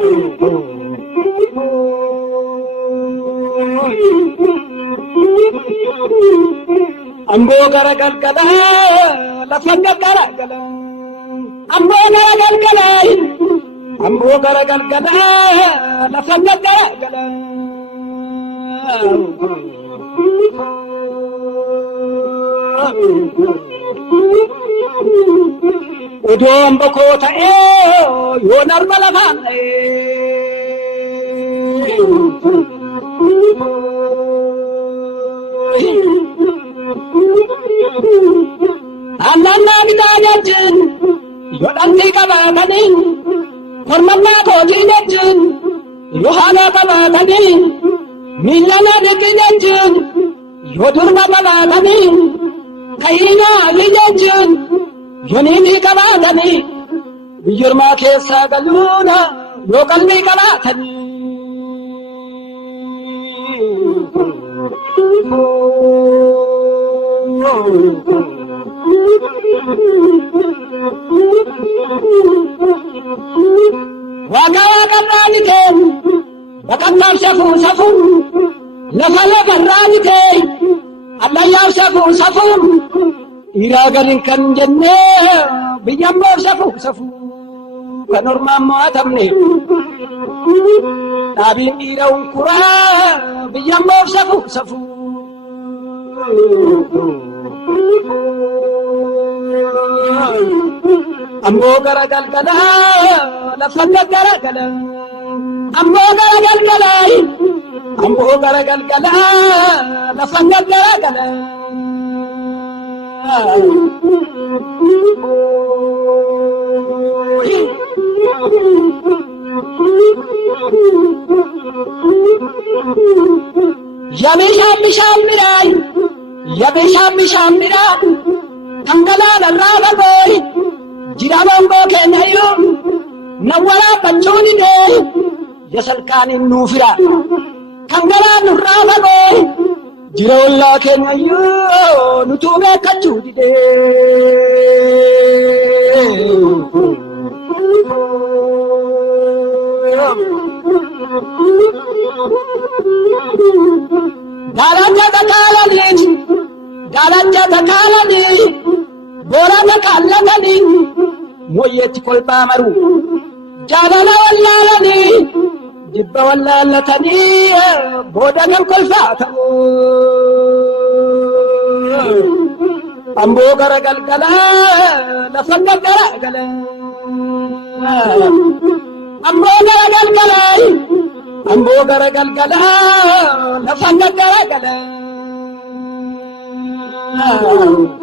Ambo gara galgala lafanga gara gala ambo gara galgala ambo gara galgala lafanga gara gala Udo ambo kota yonar malafan Ananna bidayatun yodanti kabatani hormanna kodinatun yohana kabatani millana dekinatun yodurma kabatani kayina bidayatun yonini kabatani biyurma kessa galuna yokalni kabatani Waga raniken, bakam safu, nafala raniken, Allah safu, iragarin kan jenne, biyam safu, kanorma muatamne, tabin iraun kura, biyam safu. Ambo gara galgala lafanga gara gala ambo gara galgala ambo gara galgala lafanga gara gala Yabe shamira Kangala raba boy Jirabambo kenayo Nawala panchoni de Yasalkani nufira Kangala raba boy Jirolla kenayo Nutume kachudi de Daraja takalani Borana kalani Moyeti kolpa maru Jalala wallalani Jibba wallalatani Bodana kolfa tamu Ambo gara galgala Lafanga gara gala Ambo gara galgala Ambo gara galgala Lafanga gara gala Oh,